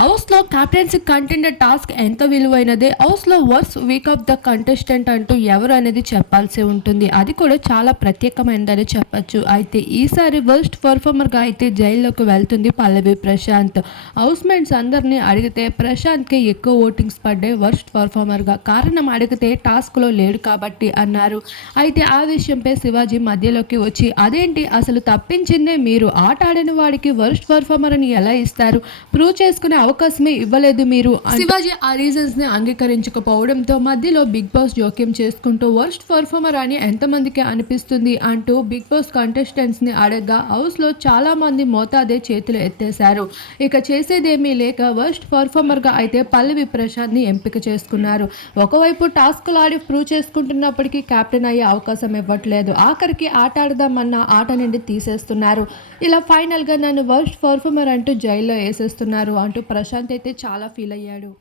హౌస్లో captaincy contender task ఎంత విలువైనదే హౌస్లో worst week of the contestant అంటూ ఎవరు అనేది చెప్పాల్సి ఉంటుంది. అది కూడా చాలా ప్రత్యేకమైనదని చెప్పచ్చు. అయితే ఈసారి వర్స్ట్ పర్ఫార్మర్గా అయితే జైల్లోకి వెళ్తుంది పల్లవి ప్రశాంత్. హౌస్మేట్స్ అందరినీ అడిగితే ప్రశాంత్కి ఎక్కువ ఓటింగ్స్ పడ్డాయి వర్స్ట్ పర్ఫార్మర్గా కారణం అడిగితే టాస్క్లో లేడు కాబట్టి అన్నారు. అయితే ఆ విషయంపై శివాజీ మధ్యలోకి వచ్చి అదేంటి? అసలు తప్పించిందే మీరు. ఆట ఆడిన వాడికి వర్స్ట్ పర్ఫార్మర్ అని ఎలా ఇస్తారు? ప్రూవ్ చేసుకునే అవకాశమే ఇవ్వలేదు మీరు శివాజీ ఆ రీజన్స్ని అంగీకరించకపోవడంతో మధ్యలో బిగ్ బాస్ జోక్యం చేసుకుంటూ వర్స్ట్ పర్ఫార్మర్ అని ఎంతమందికి అనిపిస్తుంది? అంటూ బిగ్ బాస్ కంటెస్టెంట్స్ని అడగ్గా హౌస్లో చాలా మంది మోతాదే చేతులు ఎత్తేశారు. ఇక చేసేదేమీ లేక వర్స్ట్ పర్ఫార్మర్గా అయితే పల్లవి ప్రశాంత్ని ఎంపిక చేసుకున్నారు. ఒకవైపు టాస్క్లు ఆడి ప్రూవ్ చేసుకుంటున్నప్పటికీ కెప్టెన్ అయ్యే అవకాశం ఇవ్వట్లేదు. ఆఖరికి ఆట ఆడదామన్న ఆట నుండి తీసేస్తున్నారు. ఇలా ఫైనల్గా నన్ను వర్స్ట్ పర్ఫార్మర్ అంటూ జైల్లో వేసేస్తున్నారు అంటూ ప్రశాంత్ అయితే చాలా ఫీల్ అయ్యాడు.